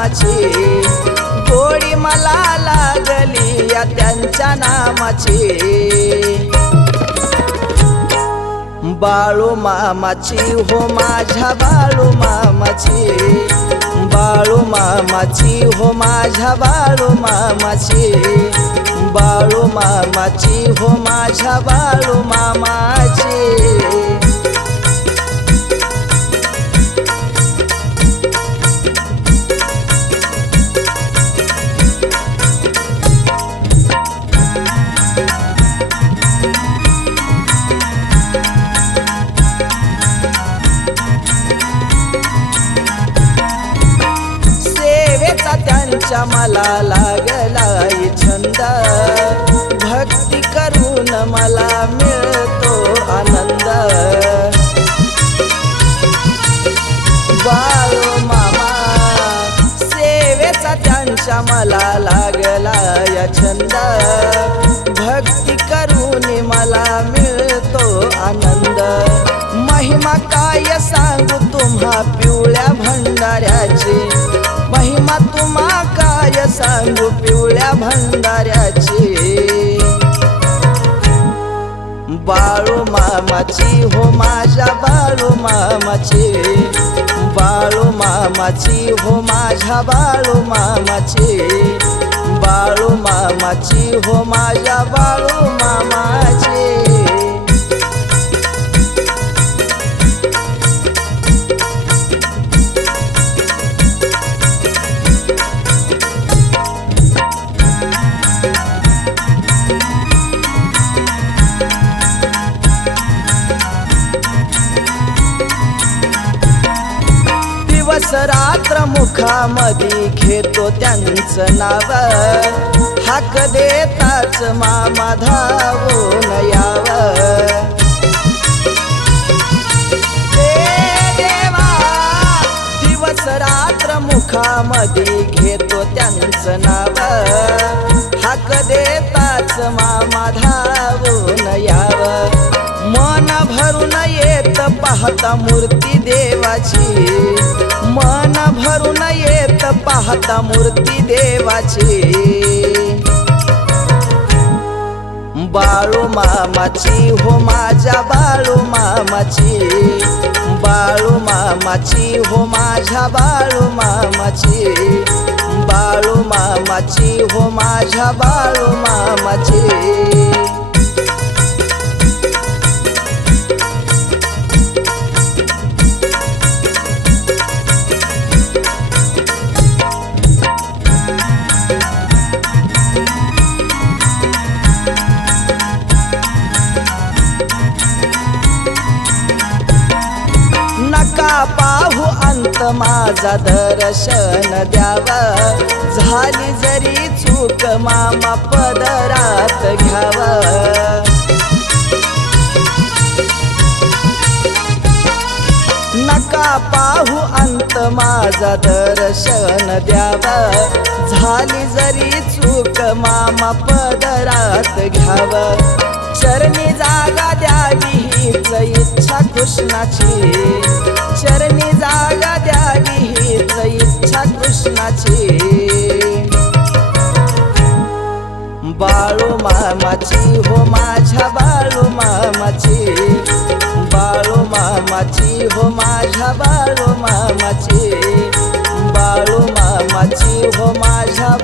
नामाची, गोडी मला लागली या त्यांच्या नामाची। बाळू मामाची हो माझ्या बाळू मामाची, बाळू मामाची हो माझ्या बाळू मामाची, बाळू मामाची हो माझ्या बाळू मामाची। त्यांच्या मला लागलाय छंद, भक्ती करून मला मिळतो आनंद। बाळू मामा सेवेचा त्यांच्या मला लागलाय छंद, भक्ती करून मला मिळतो आनंद। महिमा काय सांगू तुम्हा पिवळ्या भंडाऱ्याची, महिमा तुम्हा काय सांगू पिवळ्या भंडाऱ्याची। बाळू मामाची हो माझ्या बाळू मामाची, बाळू मामाची हो माझ्या बाळू मामाची, बाळू मामाची हो माझ्या बाळू मामाची। दिवस रात्र मुखामध्ये घेतो त्यांचं नाव, हाक देताच मामा धावून यावं। देवा दिवस रात्र मुखामध्ये घेतो त्यांचं नाव, हाक देताच मामा धावून यावं। मन भरून येत पाहता मूर्ती देवाची, मन भरून येत पाहता मूर्ती देवाची। बाळू मामाची हो माझ्या बाळू मामाची, बाळू मामाची हो माझ्या बाळू मामाची, बाळू मामाची हो माझ्या बाळू मामाची। नका पाहू अंत माझा दर्शन द्यावं, झाली जरी चूक मामा पदरात घ्यावं। नका पाहू अंत माझा दर्शन द्यावं, झाली जरी चूक मामा पदरात घ्यावं। चरणी जागा द्यावी हीच इच्छा कृष्णाची, चरणी जागा द्यावी हीच इच्छा कृष्णाची। बाळू मामाची हो माझ्या बाळू मामाची, बाळू मामाची हो माझ्या बाळू मामाची, बाळू मामाची हो माझ्या